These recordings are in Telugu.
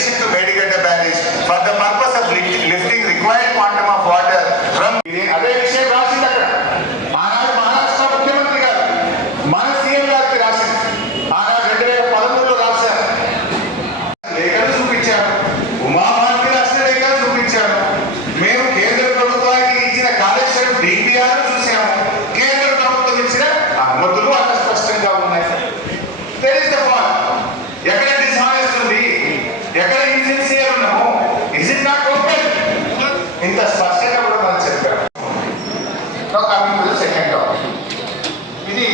addition to Medigata barrage for the purpose of lifting required quantum of water from అదే విషయం రాసింది అక్కడ. ఆనాడు మహారాష్ట్ర ముఖ్యమంత్రి గారు మన సీఎం గారికి రాసింది. ఆనాడు 2013లో రాశారు. లేఖలు చూపించారు. ఉమాభారతి రాసిన లేఖలు చూపించారు. మేము కేంద్ర ప్రభుత్వానికి ఇచ్చిన కాళేశ్వరం డిపిఆర్ చూసాము. కేంద్ర ప్రభుత్వం ఇచ్చిన అనుమతులు అంత స్పష్టంగా ఉన్నాయి. ఎక్కడ డిస్హానెస్ట్ ఉంది, ఎక్కడ ఇన్సిన్సియర్ ఉన్నాము, ఇస్ ఇట్ నాట్ ఓపెన్? ఇంత స్పష్టంగా కూడా మనం చెప్పాము. Coming to the second topic, ఇది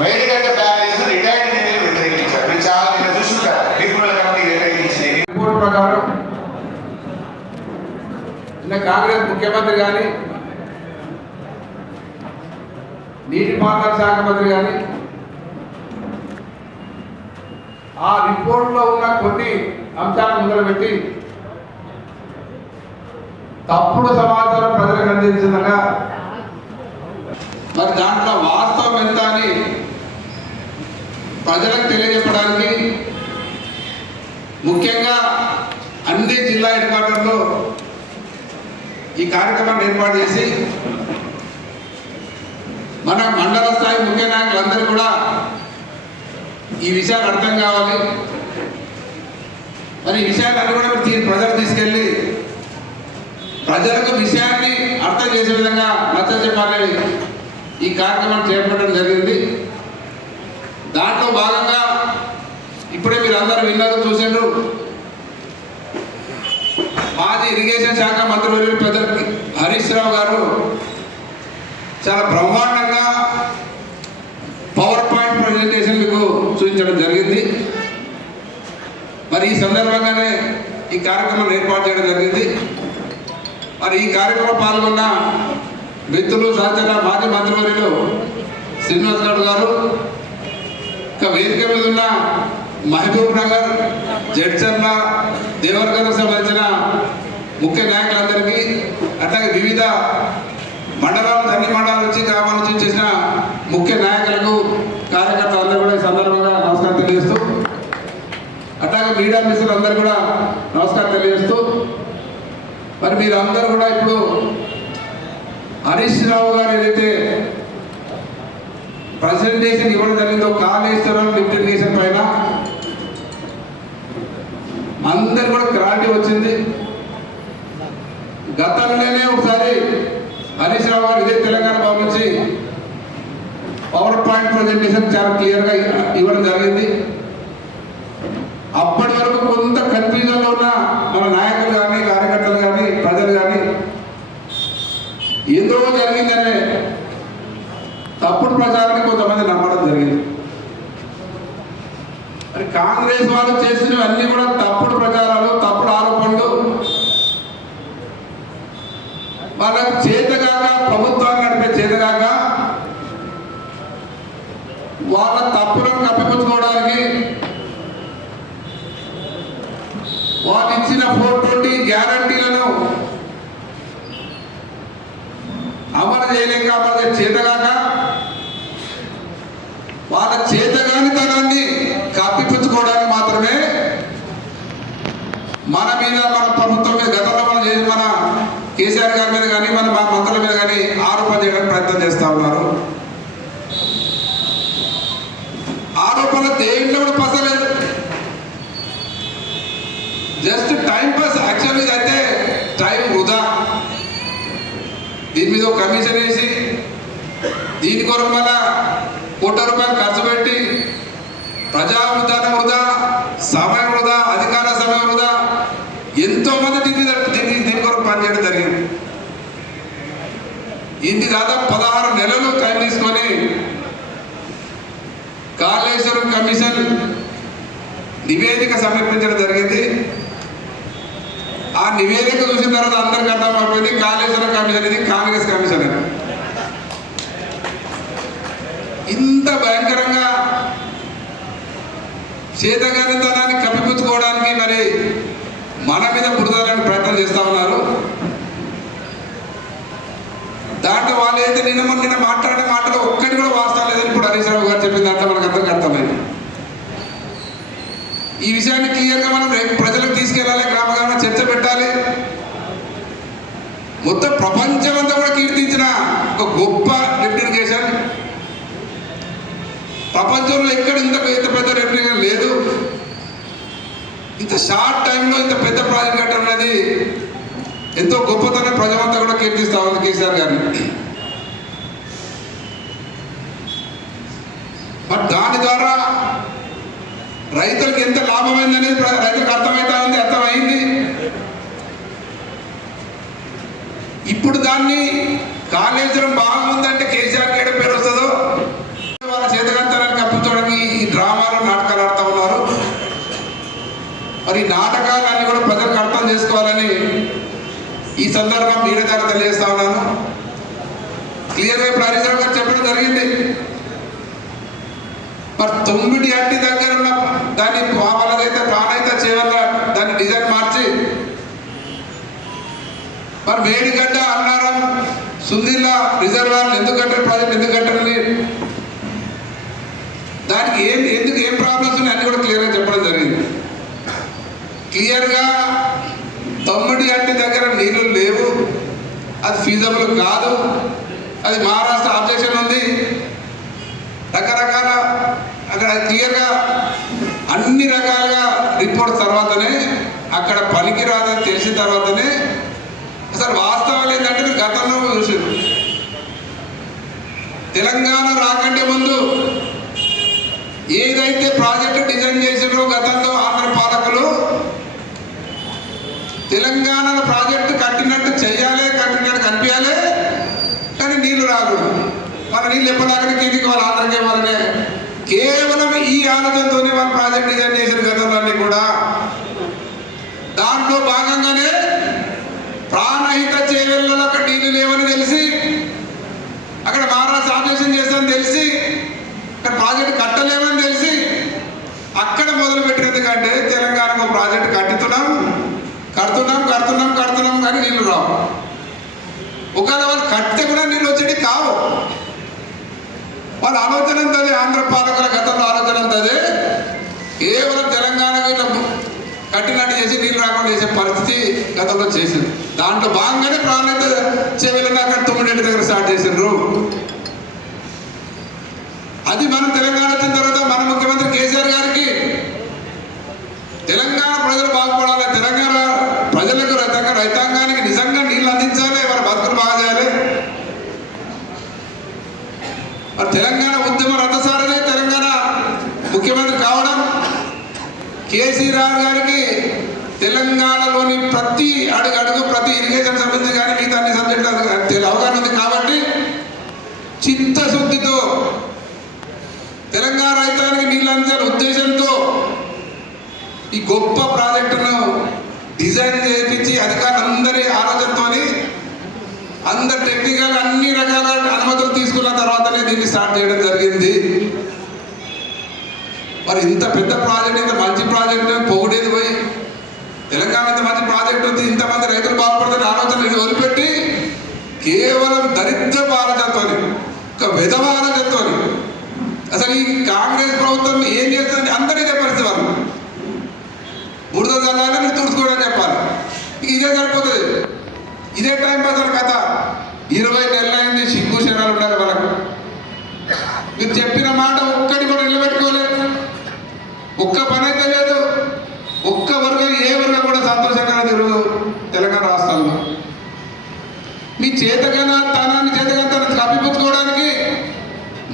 మేడిగడ్డ బ్యారేజ్ రిటైర్డ్ ఇంజనీర్లు వ్యతిరేకించారు. మీరు చాలా నిన్న చూసుకుంటారు. నిపుణుల కమిటీ వ్యతిరేకించిన రిపోర్ట్ ప్రకారం కాంగ్రెస్ ముఖ్యమంత్రి కానీ నీటిపారుదల శాఖ మంత్రి కానీ ఆ రిపోర్ట్లో ఉన్న కొన్ని అంశాలను మొదలుపెట్టి తప్పుడు సమాచారం ప్రజలకు అందించిందగా, మరి దాంట్లో వాస్తవం ఎంత అని ప్రజలకు తెలియజెప్పడానికి ముఖ్యంగా అన్ని జిల్లా హెడ్ క్వార్టర్లో ఈ కార్యక్రమాన్ని ఏర్పాటు చేసి మన మండల స్థాయి ముఖ్య నాయకులందరూ కూడా ఈ విషయాలు అర్థం కావాలి. మరి ఈ విషయాలన్నీ కూడా ప్రజలకు తీసుకెళ్ళి ప్రజలకు విషయాన్ని అర్థం చేసే విధంగా నచ్చ చెప్పాలని ఈ కార్యక్రమం చేపట్టడం జరిగింది. దాంట్లో భాగంగా ఇప్పుడే మీరు అందరూ విన్నారు, చూసిండ్రు. మాజీ ఇరిగేషన్ శాఖ మంత్రివర్యులు పెద్ద హరీష్ రావు గారు చాలా బ్రహ్మాండంగా పవర్ పాయింట్ ప్రజెంటేషన్ మీకు చూపించడం జరిగింది. మరి ఈ సందర్భంగానే ఈ కార్యక్రమం ఏర్పాటు చేయడం జరిగింది. మరి ఈ కార్యక్రమం పాల్గొన్న మిత్రులు సహచర మాజీ మంత్రివర్యులు శ్రీనివాస్ గౌడ్ గారు, ఇంకా వేదిక మీద ఉన్న మహబూబ్ నగర్, జడ్చర్ల, దేవరగఢకు సంబంధించిన ముఖ్య నాయకులందరికీ, అట్లాగే వివిధ మండలాలు, అన్ని మండలాల నుంచి, గ్రామాల నుంచి చేసిన ముఖ్య నాయకులకు, కార్యకర్తలందరూ కూడా ఈ సందర్భంగా నమస్కారం తెలియజేస్తూ, అట్లాగే మీడియా మిత్రులందరూ కూడా నమస్కారం తెలియజేస్తూ, మరి మీరు అందరూ కూడా ఇప్పుడు హరీష్ రావు గారు ఏదైతే ప్రజెంటేషన్ ఇవ్వడం జరిగిందో కాళేశ్వరం లిఫ్ట్ ఇరిగేషన్ పైన అందరు కూడా క్లారిటీ వచ్చింది. గతంలోనే ఒకసారి హరీష్ రావు గారు ఇదే తెలంగాణ భవన్ నుంచి పవర్ పాయింట్ ప్రజెంటేషన్ చాలా క్లియర్గా ఇవ్వడం జరిగింది. అప్పటి వరకు కొంత కన్ఫ్యూజన్లో ఉన్న మన నాయకులు కానీ, కార్యకర్తలు కానీ, ప్రజలు కానీ ఏదో జరిగిందనే తప్పుడు ప్రచారాన్ని కొంతమంది నమ్మడం జరిగింది. మరి కాంగ్రెస్ వాళ్ళు చేసినవన్నీ కూడా తప్పుడు ప్రచారాలు, తప్పుడు ఆరోపణలు. వాళ్ళకు చేతగాక, ప్రభుత్వాన్ని నడిపే చేతగాక వాళ్ళ తప్పులను కప్పిపుచ్చుకోవడానికి వాళ్ళు ఇచ్చిన 420 గ్యారంటీలను అమలు చేయలేక, అమలు చేతగాక వాళ్ళ చేతగానితనాన్ని కప్పిపుచ్చుకోవడానికి మాత్రమే మన మీద, మన ప్రభుత్వం మీద, గతంలో మనం చేసి మన కేసీఆర్ గారి మీద కానీ, మన మంత్రుల మీద కానీ ఆరోపణ చేయడానికి ప్రయత్నం చేస్తూ ఉన్నారు. ఆరోపణ దేంట్లో కూడా పసలేదు, జస్ట్ టైం పాస్. యాక్చువల్లీ అయితే టైం వృధా. దీని మీద ఒక కమిషన్ వేసి దీని కొరకు మళ్ళా ₹1,00,00,000 ఖర్చు పెట్టి ప్రజా ఉద్దానం వృధా, సమయం వృధా, అధికార సమయం వృధా. ఎంతో మంది దీని కొరకు పనిచేయడం జరిగింది. ఇది దాదాపు 16 నెలలు టైం తీసుకొని కాళేశ్వరం కమిషన్ నివేదిక సమర్పించడం జరిగింది. ఆ నివేదిక చూసిన తర్వాత అందరికీ అర్థమైపోయింది కాళేశ్వరం కమిషన్ ఇది కాంగ్రెస్ కమిషన్ అని. ఇంత భయంకరంగా చేతగానితనాన్ని కప్పిపుచ్చుకోవడానికి మరి మన మీద బురదలని ప్రయత్నం చేస్తూ ఉన్నారు. దాంట్లో వాళ్ళు అయితే నిన్న మాట్లాడే మాటలు ఒక్కటి కూడా వాస్తవం లేదని ఇప్పుడు హరీష్ రావు గారు చెప్పిన దాంట్లో మనకు అందరికీ అర్థమైంది. ఈ ఈ విషయాన్ని క్లియర్గా మనం ప్రజలకు తీసుకెళ్ళాలి, గ్రామ గ్రామ చర్చ పెట్టాలి. మొత్తం ప్రపంచమంతా కూడా కీర్తించిన ఒక గొప్ప లిఫ్ట్ ఇరిగేషన్. ప్రపంచంలో ఎక్కడ ఇంత పెద్ద లిఫ్ట్ ఇరిగేషన్ లేదు. ఇంత షార్ట్ టైంలో ఇంత పెద్ద ప్రాజెక్ట్ కట్టడం అనేది ఎంతో గొప్పతనం, ప్రజలంతా కూడా కీర్తిస్తా ఉంది కేసీఆర్ గారిని. బట్ దాని ద్వారా రైతులకు ఎంత లాభమైందనేది రైతులకు అర్థమైంది. ఇప్పుడు దాన్ని కాళేశ్వరం బాగుందంటే కేసీఆర్ గేడ పేరు వస్తుందో వాళ్ళ చేతకంతరాన్ని కప్పించడానికి ఈ డ్రామాలు, నాటకాలు ఆడుతూ ఉన్నారు. మరి నాటకాలన్నీ కూడా ప్రజలకు అర్థం చేసుకోవాలని ఈ సందర్భం మీడియా ద్వారా తెలియజేస్తా ఉన్నాను. క్లియర్గా ఇప్పుడు హరీశ్రావు గారు చెప్పడం జరిగింది. మరి 9 అట్టి దగ్గర ఉన్న దాన్ని వాళ్ళదైతే ప్రాణైతే చేయాల దాన్ని డిజైన్ మార్చి మరి మేడిగడ్డ, అన్నారం, సుందిల్లా రిజర్వాయర్లు ఎందుకు కట్టారు, ప్రాజెక్ట్ ఎందుకు కట్టారని, దానికి ఏం ప్రాబ్లమ్స్ ఉన్నాయి అన్ని కూడా క్లియర్గా చెప్పడం జరిగింది. క్లియర్గా 9 అట్టి దగ్గర నీళ్లు లేవు, అది ఫీజబుల్ కాదు, అది మహారాష్ట్ర ఆబ్జెక్షన్ ఉంది, రకరకాల అక్కడ క్లియర్గా అన్ని రకాలుగా రిపోర్ట్స్ తర్వాతనే అక్కడ పనికి రాదని తెలిసిన తర్వాతనే అసలు వాస్తవాలు ఏంటంటే మీరు గతంలో చూసారు. తెలంగాణ రాకంటే ముందు ఏదైతే ప్రాజెక్టు డిజైన్ చేసినో గతంలో ఆంధ్ర పాలకులు తెలంగాణలో ప్రాజెక్టు కట్టినట్టు చెయ్యాలి, కట్టినట్టు కనిపించాలి, కానీ నీళ్లు రాకూడదు. మన నీళ్ళు ఎప్పటిలాగానే కిందికి వాళ్ళ ఆంధ్రకే వాళ్ళనే కేవలం ఈ ఆలోచనతోనే వాళ్ళు ప్రాజెక్ట్ డిజైన్ చేసిన గతంలో కూడా. దాంట్లో భాగంగానే ప్రాణహిత చేవెళ్ళలో అక్కడ నీళ్లు లేవని తెలిసి అక్కడ మహారాష్ట్ర ఆబ్జెక్షన్ చేస్తామని తెలిసి అక్కడ ప్రాజెక్టు కట్టలేమని తెలిసి అక్కడ మొదలు పెట్టినందుకంటే తెలంగాణకు ప్రాజెక్టు కడుతున్నాం కానీ నీళ్లు రావు. ఒకవేళ వాళ్ళు కడితే కూడా నీళ్ళు వచ్చేటి కావు. వాళ్ళ ఆలోచన అంతదే, ఆంధ్ర పాలకుల గతంలో ఆలోచన అంతదే, కేవలం తెలంగాణకు ఇట్లా కట్టినట్టు చేసి నీళ్ళు రాకుండా చేసే పరిస్థితి గతంలో చేసింది. దాంట్లో భాగంగానే ప్రాణాయిత చెవిలో అక్కడ 9 దగ్గర స్టార్ట్ చేసిండ్రు. అది మనం తెలంగాణ వచ్చిన తర్వాత మన ముఖ్యమంత్రి కేసీఆర్ గారికి తెలంగాణ ప్రజలు బాగుపడాలి, తెలంగాణ ప్రజలకు రైతాంగానికి నిజంగా నీళ్ళు అందించాలి, వాళ్ళ బతుకులు బాగా చేయాలి. మరి తెలంగాణ ఉద్యమ రథసారథి తెలంగాణ ముఖ్యమంత్రి కావడం, కేసీఆర్ గారికి తెలంగాణలోని ప్రతి అడుగు ప్రతి ఇరిగేషన్ సంబంధించి కానీ మిగతా అన్ని సబ్జెక్టులు అవగాహన ఉంది కాబట్టి చిత్తశుద్ధితో తెలంగాణ రైతానికి నీళ్ళు అందించాలని ఉద్దేశంతో ఈ గొప్ప ప్రాజెక్టును డిజైన్ చేయించి అధికారులందరి ఆలోచనతో అందరు టెక్నికల్ అన్ని రకాల అనుమతులు తీసుకున్న తర్వాతనే దీన్ని స్టార్ట్ చేయడం జరిగింది. మరి ఇంత పెద్ద ప్రాజెక్ట్, ఇంత మంచి ప్రాజెక్ట్ పొగిడేది పోయి తెలంగాణ ఇంత మంచి ప్రాజెక్ట్ ఉంది, ఇంతమంది రైతులు బాగుపడుతున్న ఆలోచన ఇది వదిలిపెట్టి కేవలం దరిద్ర ఆలోచనతో, ఒక విధవ ఆలోచనతో అసలు ఈ కాంగ్రెస్ ప్రభుత్వం ఏం చేస్తుంది అందరికీ చెప్పాల్సి వాళ్ళు బురద జల్లాలని మీరు తుడుచుకోవడం చెప్పాలి. ఇదే సరిపోతుంది. ఇదే టైం పాస్ కథ. 20 నెలలు అయింది, సిగ్గు శరాలు ఉండాలి వాళ్ళకు. మీరు చెప్పిన మాట ఒక్కటి కూడా నిలబెట్టుకోలేదు, ఒక్క పని అయితే లేదు, ఒక్క వర్గం ఏ వర్గం కూడా సంతోషంగా తిరగదు తెలంగాణ రాష్ట్రంలో. మీ చేతగాని కప్పిపుచ్చుకోవడానికి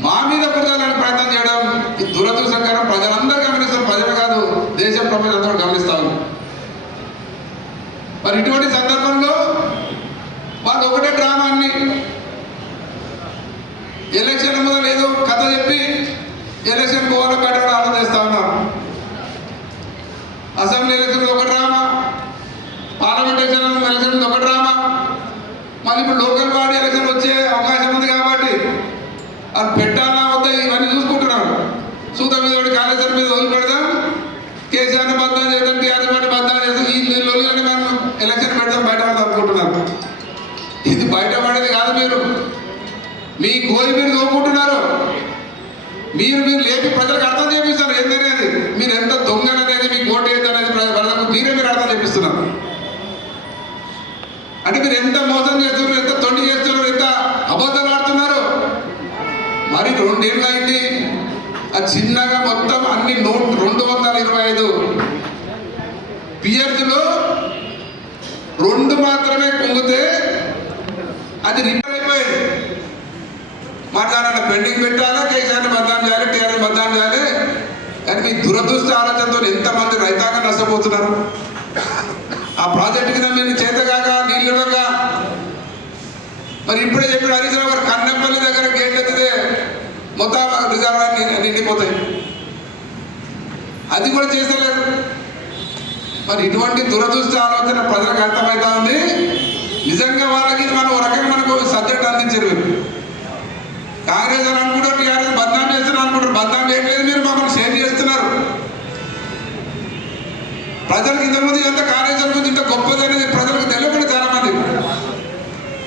మా మీద కుదరాలని ప్రయత్నం చేయడం దురదృష్టకరం. ప్రజలందరూ గమనిస్తారు, ప్రజలు కాదు దేశం ప్రపంచంతో గమనిస్తారు. మరి ఇటువంటి సందర్భంలో వాళ్ళు ఒకటే డ్రామాన్ని ఎలక్షన్ మొదలు ఏదో కథ చెప్పి ఎలక్షన్ పోవాలో పెట్టడం ఆలోచిస్తా ఉన్నారు. అసెంబ్లీ ఎలక్షన్ ఒక డ్రామా, పార్లమెంట్ ఎలక్షన్ ఒక డ్రామా, మళ్ళీ ఇప్పుడు లోకల్ బాడీ ఎలక్షన్ వచ్చే అవకాశం ఉంది కాబట్టి అది పెట్టాలా వద్దా ఇవన్నీ చూసుకుంటున్నారు. సూత మీద కాళేశ్వరం మీద వదిలిపెడదాం, కేసీఆర్ని బద్నాలు చేద్దాం, టీఆర్ఎస్ పార్టీ బద్నాలు చేద్దాం, ఈ లొల్లిని మనం ఎలక్షన్ పెడతాం బయట అనుకుంటున్నారు. ఇది బయటపడేది కాదు. మీ కోరి మీరు తోకుంటున్నారు. మీరు లేపి ప్రజలకు అర్థం చేపిస్తారు ఏంటనేది, మీరు ఎంత దొంగననేది మీ మరి 2 ఏళ్ళు అయింది. అది చిన్నగా మొత్తం అన్ని 225 పిఎర్లో 2 మాత్రమే కుంగితే అది రిపేర్ అయిపోయింది. మాట్లాడాలి, పెండింగ్ పెట్టాలా, కేసీఆర్ని బద్నాం చేయాలి, టీఆర్ఎస్ బద్నాం చేయాలి. కానీ మీ దురదృష్ట ఆలోచనతో ఎంతమంది రైతాంగం నష్టపోతున్నారు. ఆ ప్రాజెక్టు కింద మీరు చేతగాక నీళ్ళుగా మరి ఇప్పుడే చెప్పిన హరీష్ రావు గారు కన్నెపల్లి దగ్గర గేట్లు ఎత్తితే మొత్తం రిజర్వాయర్ నిండిపోతాయి. అది కూడా చేస్తలేరు. మరి ఇటువంటి దురదృష్ట ఆలోచన ప్రజలకు అర్థమవుతా ఉంది. నిజంగా వాళ్ళకి మనం ఒక రకంగా మనకు సబ్జెక్ట్ అందించారు. కాంగ్రెస్ అని అనుకుంటారు, టీఆర్ఎస్ బద్నాం చేస్తున్నారు అనుకుంటారు. బద్నాం చేయట్లేదు, మీరు మమ్మల్ని షేర్ చేస్తున్నారు. ప్రజలకు ఇంతకుముందు ఇంత కాంగ్రెస్ అనుకుంది ఇంత గొప్పది అనేది ప్రజలకు తెలియకుండా చాలా మంది.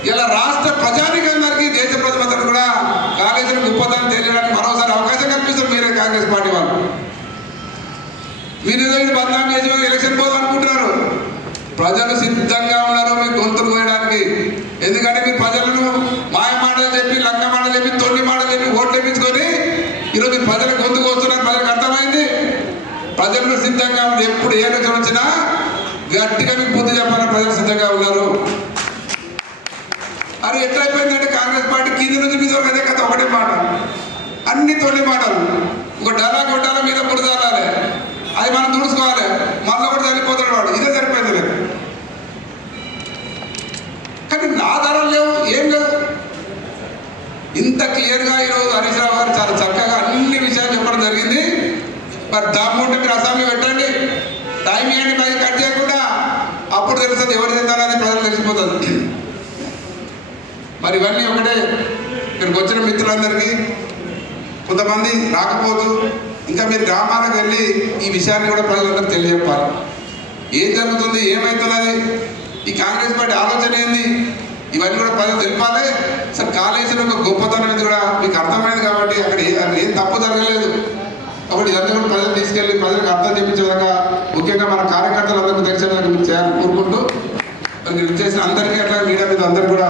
ఇలా రాష్ట్ర ప్రజానికందరికీ దేశ ప్రజలందరూ కూడా కాంగ్రెస్ గొప్పదని తెలియడానికి మరోసారి అవకాశం కల్పిస్తారు. మీరే కాంగ్రెస్ పార్టీ వాళ్ళు మీరు ఏదో బద్నాం చేసి ఎలక్షన్ పోవాలనుకుంటున్నారు. ప్రజలు సిద్ధంగా ఉన్నారు మీకు గొంతులు కోయడానికి. ఎందుకంటే మీరు ప్రజలను మాయ మాటలు చెప్పి, లంక మాటలు చెప్పి, తొండి మాటలు చెప్పి ఓట్లు వేయించుకొని ఈరోజు మీరు ప్రజల గొంతుకు వస్తున్నారు. ప్రజలకు అర్థమైంది. ప్రజలు సిద్ధంగా ఉన్నారు. ఎప్పుడు ఏ ఎలక్షన్ వచ్చినా గట్టిగా మీకు బుద్ధి చెప్పాలని ప్రజలు సిద్ధంగా ఉన్నారు. అది ఎట్లయిపోయిందంటే కాంగ్రెస్ పార్టీ కింది నుంచి మీద వరకు అదే కథ, ఒకటే మాట, అన్ని తొలి మాటలు. ఒక డలా కొట్టాల మీద బురదాలి, అది మనం తుడుచుకోవాలి, మళ్ళీ కూడా చనిపోతాడు వాడు. ఇదే సరిపోయింది లేదు. కానీ ఆధారాలు లేవు, ఏం లేవు. ఇంత క్లియర్గా ఈరోజు హరీష్ రావు గారు చాలా చక్కగా అన్ని విషయాలు చెప్పడం జరిగింది. మరి దాముంటే మీరు అసెంబ్లీ పెట్టండి, టైం ఇవ్వండి, పై కట్ చేయకుండా. అప్పుడు తెలుస్తుంది ఎవరు తింటారని ప్రజలు తెలిసిపోతుంది. మరి ఇవన్నీ ఒకటే ఇక్కడికి వచ్చిన మిత్రులందరికీ కొంతమంది రాకపోవచ్చు, ఇంకా మీరు గ్రామాలకు వెళ్ళి ఈ విషయాన్ని కూడా ప్రజలందరికీ తెలియజెప్పాలి. ఏం జరుగుతుంది, ఏమవుతున్నది, ఈ కాంగ్రెస్ పార్టీ ఆలోచన ఏంది, ఇవన్నీ కూడా ప్రజలు తెలిపాలి. సార్ కాళేశ్వరం ఒక గొప్పతనం ఇది కూడా మీకు అర్థమైంది కాబట్టి అక్కడ ఏం తప్పు జరగలేదు. కాబట్టి ఇవన్నీ కూడా ప్రజలు తీసుకెళ్ళి ప్రజలకు అర్థం చెప్పించే విధంగా ముఖ్యంగా మన కార్యకర్తలందరికీ తెలిసే విధంగా మీరు చేయాలని కోరుకుంటూ మీరు చేసిన అందరికీ అట్లా మీడియా మీద అందరికీ కూడా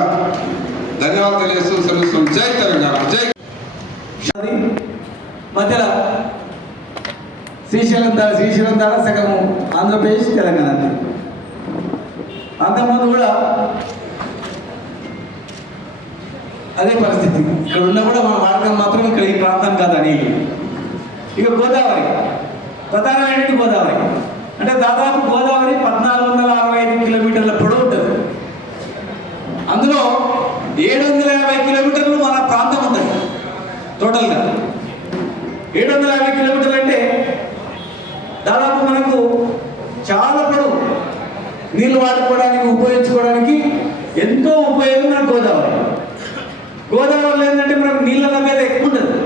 ధన్యవాదాలు తెలియజేస్తూ సెలవుస్తాం. జై తెలంగాణ, జై. మధ్యలో శ్రీశైలం ద్వారా సగము ఆంధ్రప్రదేశ్, తెలంగాణ. అంతకుముందు కూడా అదే పరిస్థితి. ఇక్కడ ఉన్న కూడా మన వాడకం మాత్రం ఇక్కడ ఈ ప్రాంతం కాదు నీళ్ళు. ఇక గోదావరి, ప్రధానమైనటువంటి గోదావరి అంటే దాదాపు గోదావరి 1465 కిలోమీటర్ల పొడవు ఉంటుంది. అందులో 750 కిలోమీటర్లు మన ప్రాంతం ఉంటుంది. టోటల్గా 750 కిలోమీటర్లు అంటే దాదాపు మనకు చాలా పొడవు. నీళ్ళు వాడుకోవడానికి, ఉపయోగించుకోవడానికి ఎంతో ఉపయోగం మన గోదావరి. గోదావరిలో ఏంటంటే మనకు నీళ్ళ లభ్యత ఎక్కువ ఉంటుంది.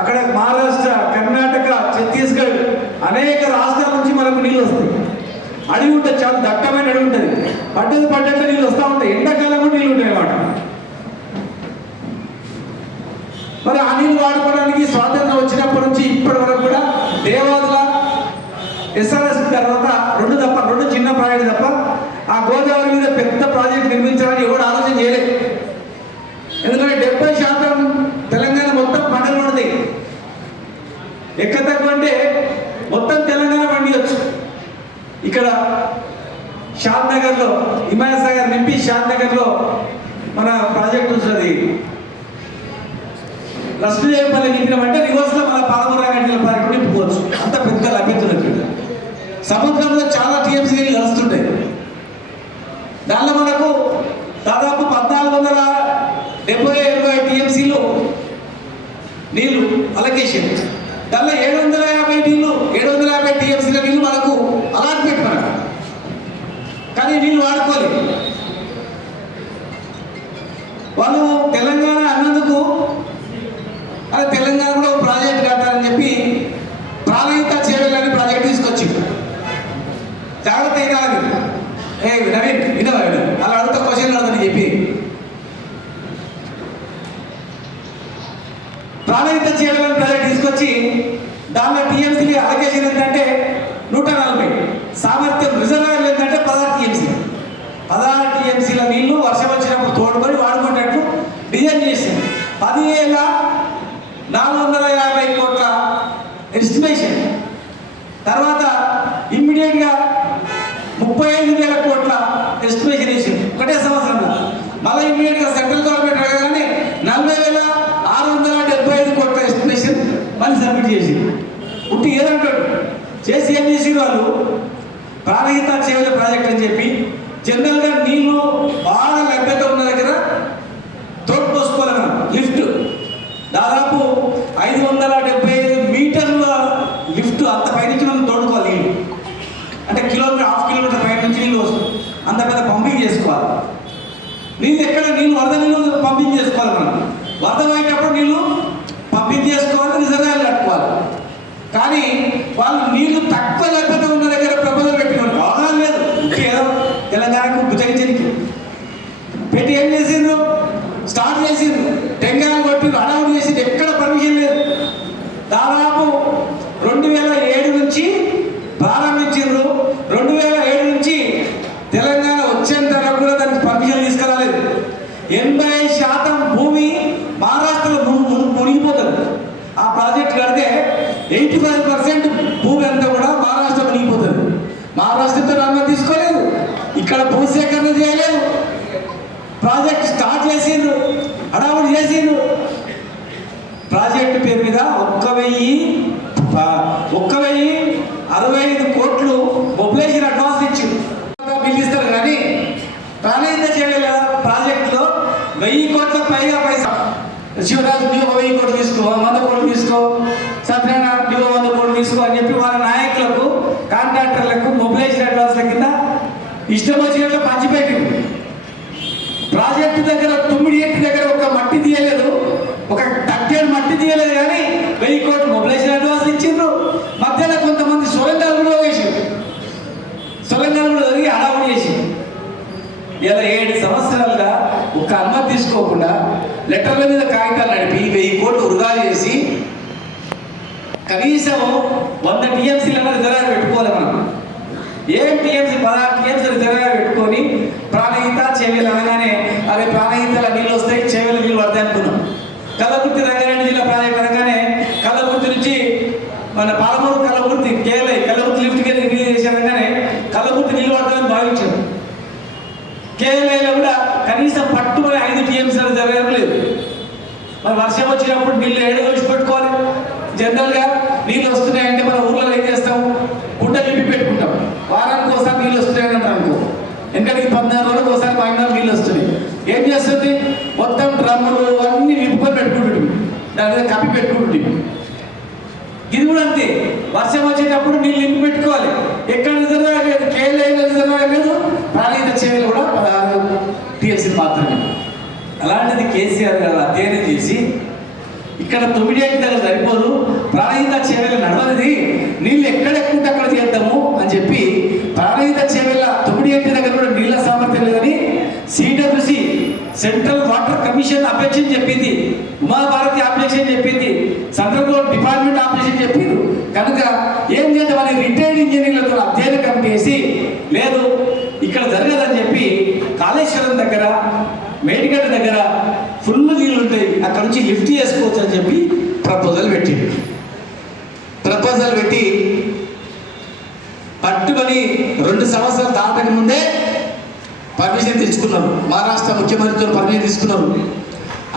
అక్కడ మహారాష్ట్ర, కర్ణాటక, ఛత్తీస్గఢ్ అనేక రాష్ట్రాల నుంచి మనకు నీళ్ళు వస్తాయి. అడవి ఉంటుంది, చాలా దట్టమైన అడవి ఉంటుంది. పడ్డట్లు నీళ్ళు వస్తూ ఉంటాయి. ఎండాకాలం కూడా నీళ్ళు ఉంటాయి అన్నమాట. మరి ఆ నీళ్ళు వాడుకోవడానికి స్వాతంత్రం వచ్చినప్పటి నుంచి ఇప్పటి వరకు కూడా దేవాదుల ఎస్ఆర్ఎస్ తర్వాత 2 చిన్న ప్రాజెక్టు తప్ప ఆ గోదావరి మీద పెద్ద ప్రాజెక్ట్ నిర్మించాలని ఎవరు ఆలోచన చేయలేదు. ఎందుకంటే 70% తెలంగాణ మొత్తం పంటలు పడతాయి. ఎక్కడ తక్కువ అంటే మొత్తం తెలంగాణ పండియచ్చు. ఇక్కడ షాద్ నగర్లో హిమాయత్ సాగర్ నింపి షాద్ నగర్లో మన ప్రాజెక్ట్ వస్తుంది. లక్ష్మీదేవిపల్లి నింపినామంటే రివర్స్లో మన పాలమూరు ప్రాజెక్టు నింపుకోవచ్చు. అంత పెద్ద లభ్యత ఉన్నది. సముద్రంలో చాలా టీఎంసీ నీళ్ళు కలుస్తుంటాయి. దానిలో మనకు దాదాపు 1470 టీఎంసీలు నీళ్లు అలొకేషన్. దానిలో 750 టీఎంసీల నీళ్ళు మనకు అలాట్మెంట్ మనకు. కానీ నీళ్ళు వాడుకోలేదు. వాళ్ళు తెలంగాణ అన్నందుకు అది తెలంగాణ కూడా ఒక ప్రాజెక్ట్ కట్టాలని చెప్పి ప్రాణహిత చేయాలని ప్రాజెక్ట్ తీసుకొచ్చింది. జాగ్రత్త అయినాలని నవీన్ వినవాడు అలా అడుగుతా క్వశ్చన్ అడుగుతాను చెప్పి ప్రాణహిత చేయాలని ప్రాజెక్ట్ తీసుకొచ్చి దానిలో టీఎంసీ అలొకేషన్ ఏంటంటే 140. సామర్థ్యం రిజర్వాయర్లు ఏంటంటే 16 టీఎంసీ. 16 టీఎంసీల నీళ్లు వర్షం వచ్చినప్పుడు తోడుకొని వాడుకునేటట్లు డిజైన్ చేసింది. 10,000 450 కోట్ల ఎస్టిమేషన్. తర్వాత ఇమ్మీడియట్గా 35,000 కోట్ల ఎస్టిమేషన్ వేసింది ఒకటే సంవత్సరంలో. మళ్ళీ ఇమ్మీడియట్గా సెంట్రల్ గవర్నమెంట్ అడగగానే 40,675 కోట్ల ఎస్టిమేషన్ మళ్ళీ సబ్మిట్ చేసింది. పుట్టి ఏదంటాడు చేసి ఏం చేసి వాళ్ళు ప్రాణహిత చేవల ప్రాజెక్ట్ అని చెప్పి జనరల్గా నీళ్లు బాగా లభ్యత ఉన్న దగ్గర తోడు పోసుకోవాలి మనం. లిఫ్ట్ దాదాపు 575 మీటర్ల లిఫ్ట్ అంత పైనుంచి మనం తోడుకోవాలి నీళ్ళు. అంటే హాఫ్ కిలోమీటర్ పైన నుంచి నీళ్ళు వస్తుంది. అంత పెద్ద పంపింగ్ చేసుకోవాలి. నీళ్ళు ఎక్కడ వరద నీళ్ళు పంపింగ్ చేసుకోవాలి మనం. వరద పోయేటప్పుడు నీళ్ళు పంపింగ్ చేసుకోవాలి, రిజర్వాయర్లు కట్టుకోవాలి. కానీ వాళ్ళు నీళ్లు తక్కువ లభ్యత ఉన్న దగ్గర ప్రపోజల్ పెట్టుకోండి. అవగాహన లేదు. ఏదో తెలంగాణకు బుజగించడానికి పెట్టి ఏం చేసిండ్రు, స్టార్ట్ చేసిండ్రు, టెంకాయలు కొట్టిండ్రు, హడావుడు చేసిండ్రు. ఎక్కడ పర్మిషన్ లేదు. దాదాపు 2007 నుంచి ప్రారంభించిండ్రు. 2007 నుంచి తెలంగాణ వచ్చేంత వరకు కూడా దానికి పర్మిషన్ తీసుకురాలేదు. 80% భూమి మహారాష్ట్రలో మునిగిపోతుంది. ఆ ప్రాజెక్ట్ కడితే 85% భూమి అంతా కూడా మహారాష్ట్ర మునిగిపోతుంది. మహారాష్ట్రతో అనుమతి తీసుకోలేదు, ఇక్కడ భూసేకరణ చేయలేదు. ప్రాజెక్ట్ స్టార్ట్ చేసిండ్రు, హడావుడు చేసిండ్రు. ప్రాజెక్టు పేరు మీద 1,065 కోట్లు మొబిలైజేషన్ అడ్వాన్స్ ఇచ్చింది. బిల్ ఇస్తారు కానీ ప్రాణహిత చేయలేదు. ప్రాజెక్టులో 1000 కోట్ల పైగా పైసా. శివరాజు నీవు 1000 కోట్లు తీసుకో, 100 కోట్లు తీసుకో, సత్యనారాయణ నీవు 100 కోట్లు తీసుకో అని చెప్పి వాళ్ళ నాయకులకు కాంట్రాక్టర్లకు మొబిలైజేషన్ అడ్వాన్స్ల కింద ఇష్టం వచ్చినట్లు పంచిపెట్టింది. ప్రాజెక్టు దగ్గర 9 ఏటి దగ్గర ఒక మట్టి తీయలేదు, ఒక టక్కేడు మట్టి తీయలేదు. కానీ 1000 కోట్లు మొబిలైజేషన్ అడ్వాన్స్ ఇచ్చిండ్రు. మధ్యలో కొంతమంది సొరంగాలు కూడా వేసిండ్రు. సొరంగాలు కూడా జరిగి హడావుడి చేసింది. ఇలా 7 సంవత్సరాలుగా ఒక అనుమతి తీసుకోకుండా లెటర్ల మీద కాగితాలు నడిపి 1000 కోట్లు వృధా చేసి కనీసం 100 టీఎంసీలను రిజర్వాయర్ పెట్టుకోవాలి మనం. ఏం టీఎంసీ 16 టీఎంసీ రిజర్వాయర్ పెట్టుకొని ప్రాణహిత చేవేలు అనగానే అదే ప్రాణహితల నీళ్ళు వస్తాయి, చేవేలు నీళ్ళు పడతాయి అనుకున్నాం. కల్లకుర్తి రంగారెడ్డి జిల్లా ప్రాజెక్ట్ అనగానే కల్లకుర్తి నుంచి మన పాలమూరు కల్లకుర్తి కల్లకుర్తి లిఫ్ట్కి నీళ్ళు చేశారనగానే కల్లకుర్తి నీళ్ళు పడతామని భావించారు. కేఎల్ఐలో కూడా కనీసం పట్టుమని 5 టీఎంసీలు జరగలేదు. మరి వర్షం వచ్చినప్పుడు నీళ్ళు ఏడు పెట్టుకోవాలి. జనరల్గా నీళ్ళు వస్తున్నాయంటే మన ఊర్లో ఏం చేస్తాం, గుడ్డ నింపి పెట్టుకుంటాం. వారానికి ఒకసారి నీళ్ళు వస్తున్నాయని అంటారు అనుకో. ఎందుకంటే 14 రోజులకు ఒకసారి 15 నీళ్ళు వస్తున్నాయి. ఏం చేస్తుంది, మొత్తం డ్రమ్ములు అన్నీ నింపుకొని పెట్టుకుంటుంది, దాని మీద కప్పి పెట్టుకుంటుంది. ఇది కూడా అంతే. వర్షం వచ్చేటప్పుడు నీళ్ళు నింపి పెట్టుకోవాలి. ఎక్కడ రిజర్వాయర్ లేదు, కేఎల్ఐలో రిజర్వాయర్ లేదు, ప్రాణహిత చేవేలు కూడా 16 టీఎంసీలు మాత్రమే. అలాంటిది కేసీఆర్ గారు అధ్యయనం చేసి ఇక్కడ 9 ఏటి దగ్గర సరిపోదు, ప్రాణహిత చేవేలు నడవనిది, నీళ్ళు ఎక్కడెక్కుంటే అక్కడ చేద్దాము అని చెప్పి ప్రాణహిత చేవేల 9 ఏటి దగ్గర కూడా నీళ్ళ సామర్థ్యం లేదని CWC central water commission objection చెప్పింది, ఉమాభారతి అబ్జెక్షన్ చెప్పింది, సెంట్రల్ డిపార్ట్మెంట్ అబ్జెక్షన్ చెప్పింది. కనుక ఏం చేద్దామని రిటైర్డ్ ఇంజనీర్లతో అధ్యయన కమిటీ వేసి లేదు ఇక్కడ జరగదని చెప్పి కాళేశ్వరం దగ్గర మేడిగడ్డ దగ్గర ఫుల్ నీళ్ళు ఉంటాయి, అక్కడ నుంచి లిఫ్ట్ చేసుకోవచ్చు అని చెప్పి ప్రపోజల్ పెట్టి పట్టుబడి 2 సంవత్సరాలు దాటక ముందే పర్మిషన్ తెచ్చుకున్నారు. మహారాష్ట్ర ముఖ్యమంత్రితో పర్మిషన్ తీసుకున్నారు.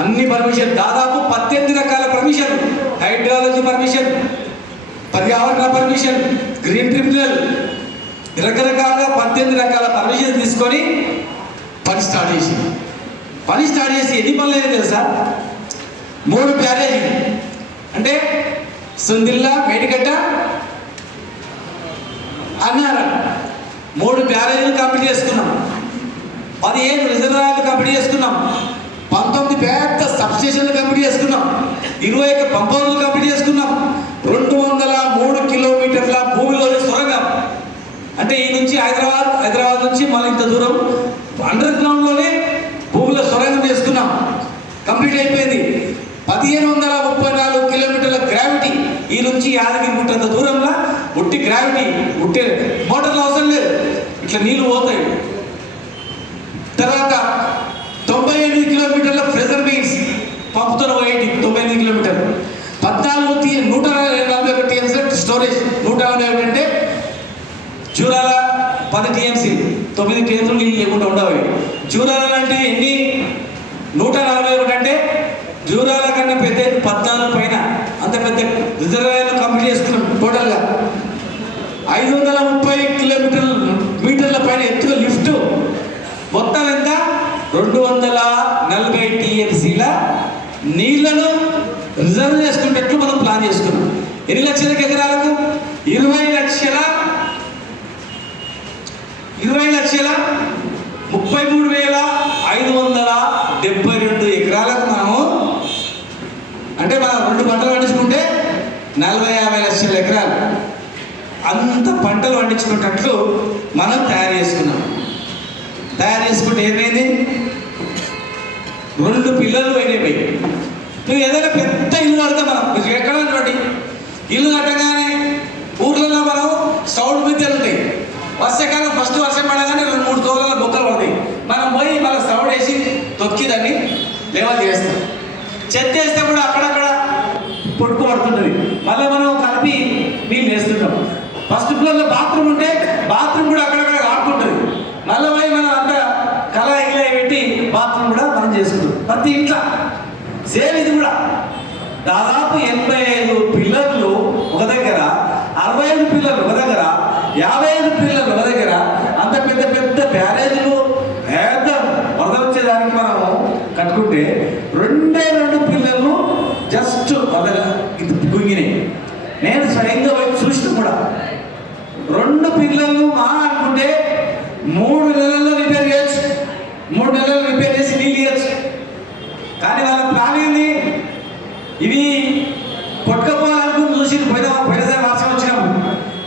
అన్ని పర్మిషన్ దాదాపు 18 రకాల పర్మిషన్, హైడ్రాలజీ పర్మిషన్, పర్యావరణ పర్మిషన్, గ్రీన్ ట్రిబ్యునల్, రకరకాలుగా 18 రకాల పర్మిషన్ తీసుకొని పని స్టార్ట్ చేసి ఎన్ని పనులు అయితే తెలుసా, 3 బ్యారేజీ అంటే సుందిల్లా, మేడిగడ్డ, అన్నారం 3 బ్యారేజీలు కంప్లీట్ చేసుకున్నాం. 15 రిజర్వాయర్లు కంప్లీట్ చేసుకున్నాం. 19 పెద్ద సబ్స్టేషన్లు కంప్లీట్ చేసుకున్నాం. 21 పంపులు కంప్లీట్ చేసుకున్నాం. 203 కిలోమీటర్ల భూమిలోని సొరంగం అంటే ఈ నుంచి హైదరాబాద్ నుంచి మళ్ళీ ఇంత దూరం అండర్ గ్రౌండ్లోనే భూమిలో సొరంగం చేసుకున్నాం. కంప్లీట్ అయిపోయింది. 1534 కిలోమీటర్ల గ్రావిటీ ఈ నుంచి యాదగిరి గుట్టంత దూరంలో ఉట్టి గ్రావిటీ, ఉట్టి మోటార్లు అవసరం లేదు, ఇట్లా నీళ్లు పోతాయి. తర్వాత 98 కిలోమీటర్ల ప్రెజర్ బీన్స్ పంపుతున్న 98 కిలోమీటర్లు. టీఎంసీ 9 కేసులు నీళ్ళు లేకుండా ఉండవు. జూరాల లాంటివి ఎన్ని 141 అంటే జూరాల కన్నా పెద్ద 14 పైన అంత పెద్ద రిజర్వాయర్లు కంప్లీట్ చేసుకున్నాం. టోటల్గా 530 మీటర్ల పైన ఎత్తుగా లిఫ్ట్ మొత్తం ఎంత 240 టీఎంసీల నీళ్లను రిజర్వ్ చేసుకునేటట్లు మనం ప్లాన్ చేసుకున్నాం. ఎన్ని లక్షల ఎకరాలకు 20,33,572 ఎకరాలకు మనము అంటే మనం 2 పంటలు పండించుకుంటే 40-50 లక్షల ఎకరాలు అంత పంటలు పండించుకునేటట్లు మనం తయారు చేసుకున్నాం. తయారు చేసుకుంటే ఏమైంది 2 పిల్లలు అయినాయి. నువ్వు ఏదైనా పెద్ద ఇల్లు కడతాం మనం ఎక్కడ చూడండి ఇల్లు కట్టగానే ఊర్లలో మనం సౌండ్ మిద్దెలు ఉంటాయి. వర్షాకాలం ఫస్ట్ వర్షం పడగానే 2-3 తోళ్ళ బొక్కలు పడతాయి. మనం పోయి మళ్ళీ సౌండ్ వేసి తొక్కిదని లెవెల్ చేస్తాం. చెత్త వేస్తే కూడా అక్కడక్కడ పొడుకు పడుతుంటుంది. మళ్ళీ మనం కలిపి నీళ్ళు వేస్తుంటాం. ఫస్ట్ ఫ్లోర్లో బాత్రూమ్ ఉంటే బాత్రూమ్ కూడా అక్కడక్కడ ఆడుకుంటుంది. మళ్ళీ పోయి మనం అంతా కళాయి పెట్టి బాత్రూమ్ కూడా మనం చేసుకుంటాం. ప్రతి ఇంట్లో సేమ్ ఇది కూడా దాదాపు 85 పిల్లర్లు ఒక దగ్గర, 65 పిల్లర్లు ఒక దగ్గర, 55 పిల్లర్లు ఒక దగ్గర, అంత పెద్ద పెద్ద బ్యారేజ్లు పెద్ద వరద వచ్చేదానికి మనం కట్టుకుంటే 2 పిల్లర్లు జస్ట్ ఇది గుంగినాయి. నేను స్వయంగా వైపు చూసిన కూడా 2 పిల్లర్లు మా అనుకుంటే 3 నెలల్లో రిపేర్ చేయొచ్చు. 3 నెలల్లో రిపేర్ చేసి నీళ్ళు ఇవ్వచ్చు. కానీ వాళ్ళ ప్లాన్ ఏంది ఇవి కొట్టుకపోవాలనుకుని చూసి పోయినసారి వర్షం వచ్చినప్పుడు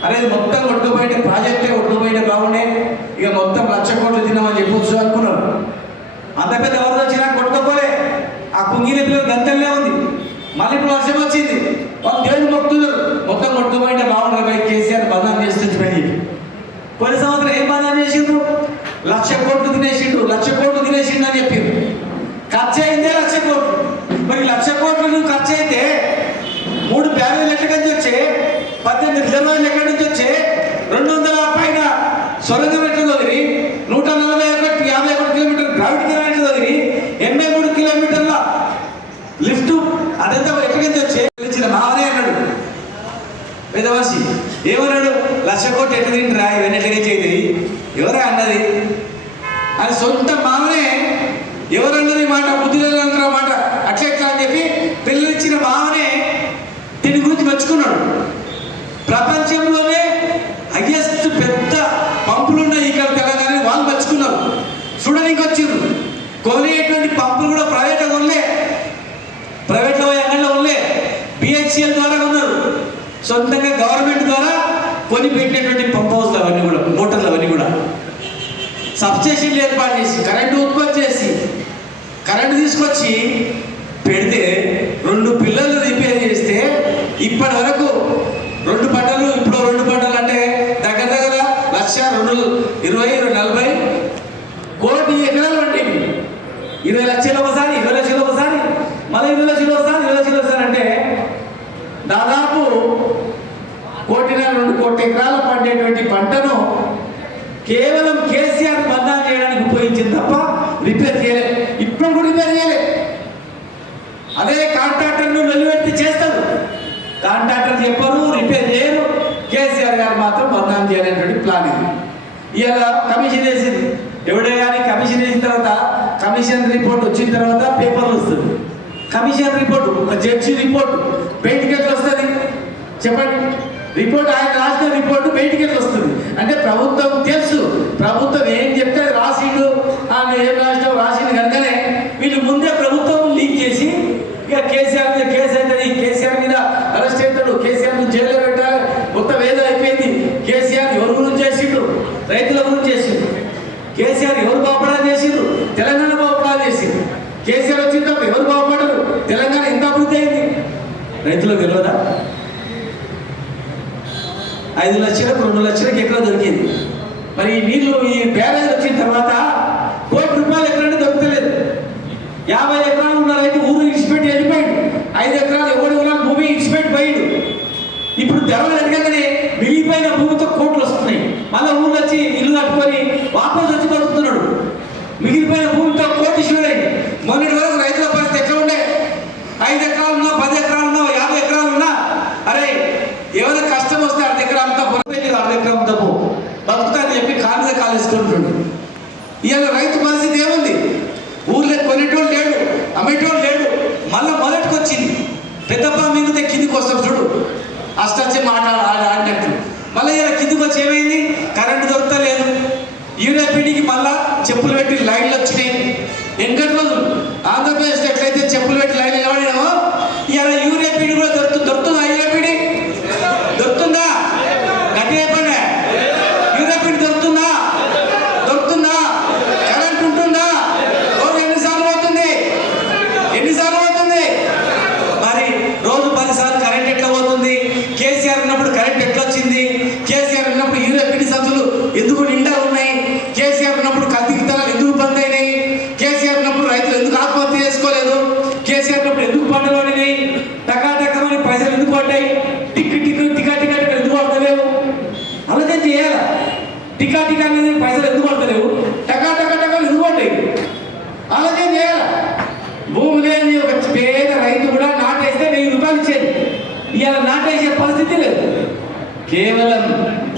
అరే మొత్తం కొట్టుకుపోయింటే ప్రాజెక్టే కొట్టుకుపోయింటే బాగుండే ఇక మొత్తం 1,00,000 కోట్లు తిన్నామని చెప్పొచ్చు అనుకున్నారు. అంత పెద్ద వరద వచ్చినా కొట్టుకోపోలే. ఆ కుంగిన పిల్లలు గంతలే ఉంది. మళ్ళీ ఇప్పుడు వర్షం వచ్చింది. వాళ్ళు దేవుని మొక్కుతున్నారు మొత్తం కొట్టుకుపోయింటే బాగుండే కేసీఆర్ బంధం చేస్తుంది పని. కొన్ని సంవత్సరం ఏం బంధం చేసిండ్రు 1,00,000 కోట్లు తినేసిండు 1,00,000 కోట్లు తినేసిండు అని చెప్పిండ్రు. ఖర్చు అయిందే 1,00,000 కోట్లు. మరి 1,00,000 కోట్లు నువ్వు ఖర్చు అయితే 3 బ్యారేజీలు ఎక్కడి నుంచి వచ్చే 18 రిజర్వాయర్లు ఎక్కడి నుంచి వచ్చే 200 పైన సొరంగం ఎట్లా వదిలి 141 కిలోమీటర్ గ్రావిటీ కెనాల్ ఎట్లా వదిలి 83 కిలోమీటర్ల లిఫ్ట్ అదంతా ఎక్కడి నుంచి వచ్చే తెలిసిన మావనే అన్నాడు. పెద్దవాసి ఏమన్నాడు 1,00,000 కోట్లు ఎట్లా తింటారా ఇవన్నీ ఎట్లా చేయి ఎవరా అన్నది అది సొంత మావనే. ఎవరన్నది మాట బుద్ధిలో మాట అట్లా ఎట్లా అని చెప్పి పిల్లలిచ్చిన మావనే దీని గురించి మెచ్చుకున్నాడు. ప్రపంచంలోనే హైయెస్ట్ పెద్ద పంపులున్నాయి ఇక్కడ తెలంగాణ వాళ్ళు మెచ్చుకున్నారు. చూడడానికి వచ్చిండ్రు. కొనేటువంటి పంపులు కూడా ప్రైవేట్లో కొనలే, ప్రైవేట్లో అంగడిలో కొనలే, బిహెచ్ఎల్ ద్వారా ఉన్నారు. సొంతంగా గవర్నమెంట్ ద్వారా కొని పెట్టినటువంటి పంప్ హౌస్లు అవన్నీ కూడా మోటార్లు అవన్నీ కూడా సబ్స్టేషన్లు ఏర్పాటు చేసి కరెంటు ఉత్పత్తి చేసి కరెంటు తీసుకొచ్చి పెడితే 2 పిల్లలు రిపేర్ చేస్తే ఇప్పటి వరకు 2 పంటలు ఇప్పుడు 2 పంటలు అంటే దగ్గర 1,20,40 కోటి ఎకరాలు పండేవి. 20 లక్షలు ఒకసారి 20 లక్షలు ఒకసారి మళ్ళీ 20 లక్షలు ఒకసారి 20 లక్షలు ఒకసారి అంటే దాదాపు 1,2 కోట్ల ఎకరాలు పండేటువంటి పంటను కేవలం కేసీఆర్ బంధం చేయడానికి ఉపయోగించింది తప్ప రిపేర్ చేయలేదు. ఇప్పుడు కూడా రిపేర్ చేయలేదు. అదే కాంట్రాక్టర్ను వెలువెత్తి చేస్తారు. కాంట్రాక్టర్ చెప్పరు, రిపేర్ చేయరు. కేసీఆర్ గారు మాత్రం బంధం చేయాలనేటువంటి ప్లాన్ ఇది. ఇలా కమిషన్ వేసింది. ఎవడే కానీ కమిషన్ వేసిన తర్వాత కమిషన్ రిపోర్ట్ వచ్చిన తర్వాత పేపర్లు వస్తుంది. కమిషన్ రిపోర్ట్ ఒక జడ్జి రిపోర్ట్ బయటికి ఎట్లా వస్తుంది చెప్పండి. రిపోర్ట్ ఆయన రాసిన రిపోర్టు బయటికి ఎట్లా వస్తుంది అంటే ప్రభుత్వం తెలుసు. ప్రభుత్వం ఏం చెప్తే రాసిండు ఆయన ఏం రాసినావు రాసిండు కనుకనే వీళ్ళు ముందే ప్రభుత్వం లీక్ చేసి ఇక కేసీఆర్ మీద కేసు అవుతుంది, కేసీఆర్ మీద అరెస్ట్ అవుతాడు, కేసీఆర్ జైల్లో పెట్టాలి, మొత్తం ఏదో అయిపోయింది. కేసీఆర్ ఎవరి గురించి చేసిండు? రైతుల గురించి చేసిండు. కేసీఆర్ ఎవరు బాగుపడాలి చేసిండు? తెలంగాణ బాగుపడాలి చేసిండు. కేసీఆర్ వచ్చిన తర్వాత ఎవరు బాగుపడరు? తెలంగాణ ఎంత అభివృద్ధి అయింది రైతులకు తెలియదా? 5 లక్షలకు 2 లక్షలకు ఎక్కడ దొరికింది. మరి ఈ నీళ్లు ఈ బ్యారేజ్ వచ్చిన తర్వాత ₹1 కోటి ఎక్కడంటే దొరకలేదు. 50 ఎకరాలు ఉన్న రైతు ఊరు ఇడిచిపెట్టి వెళ్ళిపోయాడు. 5 ఎకరాలు ఎవరి భూమి ఇడిచిపెట్టి పోయాడు. ఇప్పుడు ధరలు ఎదగగానే మిగిలిపోయిన భూమితో కోట్లు వస్తున్నాయి. మళ్ళీ ఊళ్ళు వచ్చి ఇల్లు కట్టుకొని కిందికి వస్తాం చూడు, అష్టొచ్చి మాట ఆడినట్టు. మళ్ళీ ఇలా కిందికి వచ్చి ఏమైంది, కరెంటు దొరకలేదు. యూనివర్సిటీకి మళ్ళా చెప్పులు పెట్టి లైన్లు వచ్చినాయి. వెంకటి రోజులు ఆంధ్రప్రదేశ్లో ఎట్లయితే చెప్పులు పెట్టి లైన్లు నిలబడినామో ఇలా యూనివర్సిటీ కూడా దొరుకుతుందా? యూనివర్సిటీ దొరుకుతుందా? గట్టి చెప్పండి. యూనివర్సిటీ దొరుకుతుందా? దొరుకుతుందా? కరెంట్ ఉంటుందా? రోజు ఎన్నిసార్లు పోతుంది? ఎన్నిసార్లు పోతుంది? మరి రోజు 10 సార్లు కరెంట్ ఎట్లా పోతుంది? కేసీఆర్ ఉన్నప్పుడు కరెంట్ ఎట్లా వచ్చింది? కేసీఆర్ ఉన్నప్పుడు యూనివర్సిటీ సంస్థలు ఎందుకు నిండా ఉన్నాయి? కేసీఆర్ ఉన్నప్పుడు కల్తీ విత్తనాలు ఎందుకు బంద్ అయినాయి? కేసీఆర్ ఉన్నప్పుడు రైతులు ఎందుకు ఆత్మహత్య చేసుకోలేదు? కేసీఆర్ ఉన్నప్పుడు ఎందుకు పంటలు పడినాయి? టకాటకమని పైసలు ఎందుకు పడ్డాయి? టిక్కా ఎందుకు పడతలేవు? అలాగే చేయాలి. టికా అనేది పైసలు ఎందుకు పడతలేవు? టకాటకలు ఎందుకు పడ్డాయి? అలాగే చేయాలి. భూమి లేని ఒక పేద రైతు కూడా నాటేస్తే 1000 రూపాయలు ఇచ్చేది. ఇవాళ నాటేసే పరిస్థితి లేదు. కేవలం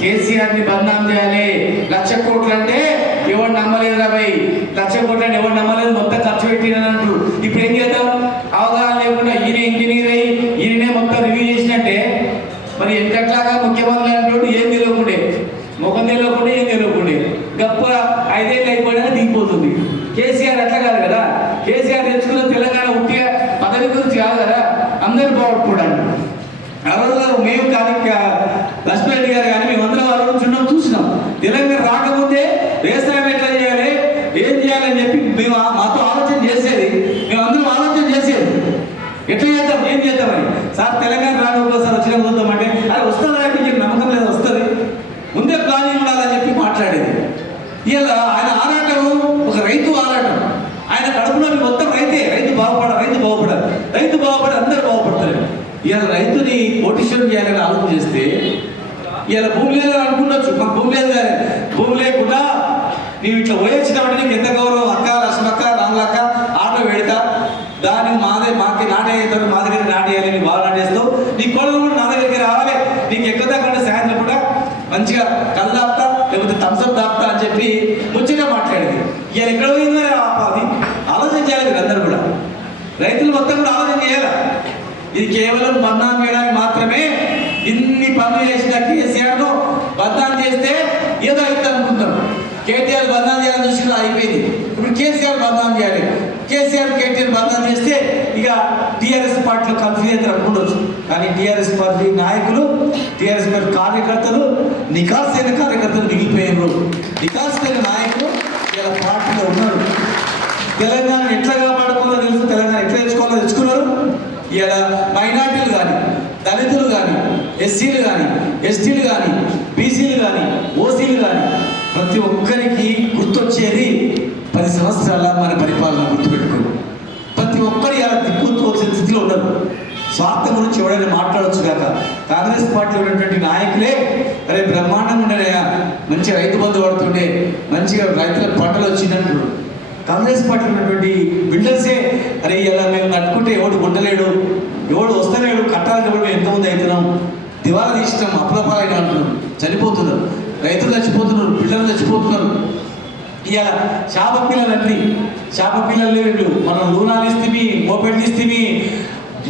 కేసీఆర్ని బదనాం చేయాలి. 1,00,000 కోట్లు అంటే ఎవరు నమ్మలేదు రాబోయ్. 1,00,000 కోట్లు అంటే ఎవరు నమ్మలేదు, మొత్తం ఖర్చు పెట్టినంటారు. ఇప్పుడు ఏం చేద్దాం? అవగాహన లేకుండా ఈయన ఇంజనీర్ అయ్యి ఈయనే మొత్తం రివ్యూ చేసినట్టే. మరి ఎంతట్లాగా ముఖ్యమంత్రి అంటూ ఏం తెలియకుండే, ముఖం తెలియకుండా ఏం తెలియకుండే గొప్ప 5 ఏళ్ళు అయిపోయినా దిగిపోతుంది. కేసీఆర్ అట్లా కాదు కదా. కేసీఆర్ తెచ్చుకున్న తెలంగాణ ఉట్టిగా పదవి గురించి కాదు కదా, అందరూ బాగుపడాలి. ఆ రోజుల్లో మేము కానీ లక్ష్మణరెడ్డి గారు కానీ మేమందరం వాళ్ళ నుంచి చూసినాం. తెలంగాణ రాకముందే వ్యవసాయం ఎట్లా చేయాలి, ఏం చేయాలని చెప్పి మేము మాతో ఆలోచన చేసేది. మేమందరం ఆలోచన చేసేది ఎట్లా చేద్దాం, ఏం చేద్దామని. సార్ తెలంగాణ రాకపోతే వచ్చిన చూద్దామంటే అది వస్తుందా మీకు నమ్మకం లేదు, వస్తుంది, ముందే ప్లానింగ్ ఉండాలని చెప్పి మాట్లాడేది. ఇలా ఆయన ఆరాటం ఒక రైతు ఆరాటం. ఆయన కడుపులో మొత్తం రైతు బాగుపడాలి, అందరూ బాగుపడతారు. ఇలా రైతుని కోటీశ్వరం చేయాలని ఆలోచన చేస్తే ఇలా భూమి లేదని అనుకుండొచ్చు. మాకు భూమి లేదు కానీ భూమి లేకుండా నీవు ఇట్లా పోయొచ్చినామంటే నీకు ఎంత గౌరవం. అక్క, లక్ష్మక్క, రాములక్క ఆటో పెడతా, దానికి మాకి నాటేస్తారు, మా దగ్గర నాటేయాలి, నీ బాగా నాటేస్తావు. నీ కోడలు కూడా నా దగ్గరికి రావాలి, నీకు ఎక్కదాకుండా సాయంత్రం కూడా మంచిగా కళ్ళు దాపుతా లేకపోతే థమ్స్అప్ దాపుతా అని చెప్పి ముచ్చగా మాట్లాడేది. ఇలా ఎక్కడ పోయిందని అది ఆలోచన చేయాలి. మీరు అందరూ కూడా రైతులు మొత్తం కూడా ఆలోచన చేయాలి. ఇది కేవలం బదనాం చేయడానికి మాత్రమే. ఇన్ని పనులు చేసిన కేసీఆర్ను బదనాం చేస్తే ఏదో అవుతుంది అనుకుంటాం. కేటీఆర్ బదనాం చేయాలని చూసి అయిపోయింది. ఇప్పుడు కేసీఆర్ బదనాం చేయాలి. కేటీఆర్ బదనాం చేస్తే ఇక టీఆర్ఎస్ పార్టీలో కన్ఫ్యూజన్ అనుకుండొచ్చు. కానీ టీఆర్ఎస్ పార్టీ నాయకులు, టీఆర్ఎస్ పార్టీ కార్యకర్తలు నికాసైన కార్యకర్తలు మిగిలిపోయారు. నికాసైన నాయకులు ఇలా పార్టీలో ఉన్నారు. తెలంగాణ ఎట్లా కాపాడుకోవాలో తెలుసు, తెలంగాణ ఎట్లా తెచ్చుకోవాలో తెచ్చుకున్నారు. ఇలా మైనార్టీలు కానీ, దళితులు కానీ, ఎస్సీలు కానీ, ఎస్టీలు కానీ, బీసీలు కానీ, ఓసీలు కానీ ప్రతి ఒక్కరికి గుర్తొచ్చేది 10 సంవత్సరాల మన పరిపాలన గుర్తుపెట్టుకోండి. ప్రతి ఒక్కరు ఇలా దిక్కుతోచే స్థితిలో ఉన్నారు. స్వార్థం గురించి ఎవరైనా మాట్లాడవచ్చు కాక కాంగ్రెస్ పార్టీలో ఉన్నటువంటి నాయకులే అరే బ్రహ్మాండంగా ఉండేనయా, మంచిగా రైతు బంధు పడుతుండే, మంచిగా రైతులకు పంటలు వచ్చిందంటారు. కాంగ్రెస్ పార్టీలో ఉన్నటువంటి బిల్డర్సే అరే ఇలా మేము కట్టుకుంటే ఎవడు ఉండలేడు, ఎవడు వస్తలేడు, కట్టాలని ఎవరు ఎంతమంది అవుతున్నాం, దివాలా తీసినాం, అప్లపాలైన అంటున్నారు, చనిపోతున్నారు, రైతులు చచ్చిపోతున్నారు, బిల్డర్లు చచ్చిపోతున్నారు. ఇలా శాప పిల్లలన్నీ శాప పిల్లలు వీళ్ళు. మనం లూనాలు ఇస్తేమి, మోపెడ్లు ఇస్తేమి,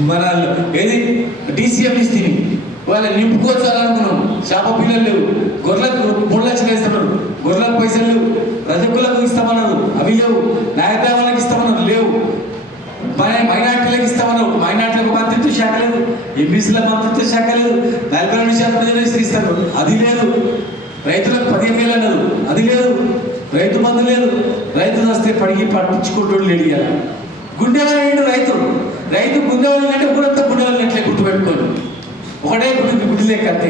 మన ఏది డీసీఎం ఇస్తేమి, వాళ్ళ నింపుకోవచ్చాలనుకున్నాం. శాప పిల్లలు లేవు. గొర్రెలకు 3 లక్షలు ఇస్తున్నారు, గొర్రెలకు పైసలు లేవు. రజకులకు ఇస్తామన్నారు, అవి లేవు. న్యాయబ్రాహ్మణులకు ఇస్తామన్నారు, లేవు. మైనార్టీలకు ఇస్తామన్నారు, మైనార్టీలకు మంత్రిత్వ శాఖ లేదు. ఎంబీసీలకు మంత్రిత్వ శాఖ లేదు. 40 నిమిషాలు ప్రజలు ఇస్తారు, అది లేదు. రైతులకు 15,000 అన్నారు, అది లేదు. రైతు బంధు లేదు. రైతులు వస్తే పట్టించుకుంటూ లేడు. గుండెవాళ్ళు రైతు గుండెవాళ్ళు అంటే ఊరంతా గుండెవాళ్ళు అట్లే గుర్తుపెట్టుకోండి. ఒకటే గుడ్డి లేక అంతే.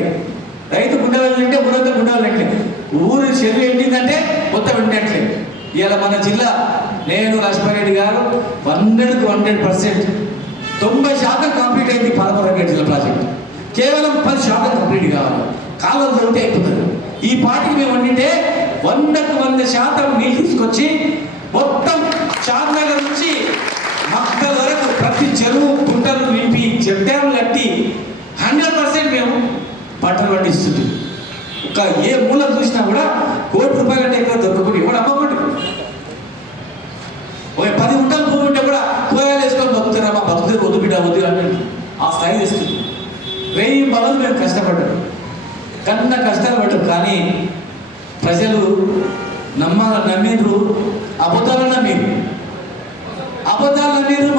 రైతు గుండెవాళ్ళు అంటే ఊరంతా గుండెవాళ్ళు అట్లే. ఊరు చెరువు ఎండిందంటే మొత్తం ఎండినట్లే. ఇలా మన జిల్లా, నేను లక్ష్మణరెడ్డి గారు 100కు 100% 90% కంప్లీట్ అయింది. పాలమూరు జిల్లా ప్రాజెక్ట్ కేవలం 10% కంప్లీట్ కావాలి. కాలంలో ఉంటే అయిపోతుంది. ఈ పార్టీకి మేము వండితే 100కు 100% నీళ్ళు తీసుకొచ్చి మొత్తం చార్నగర్ నుంచి మక్కల వరకు ప్రతి చెరువు గుంటలు నింపి చెడ్డాలు కట్టి 100% మేము పంటలు పండిస్తుంది. ఒక ఏ మూల చూసినా కూడా ₹1,00,00,000 అంటే ఎక్కువ దొరకకుండా కూడా అమ్మకండి. ఒక 10 గుంటలు భూమి ఉంటే కూడా కూరగాయలు వేసుకొని బతుకుతారా, మా బతుకుతే వద్దు బిడ్డ వద్దు అంటే ఆ స్థాయి తెస్తుంది. వెయ్యి పనులు మేము కష్టపడ్డాం, కన్న కష్టాలు పడ్డాం. కానీ ప్రజలు నమ్మిండ్రు, అబద్ధాలు నమ్మిండ్రు,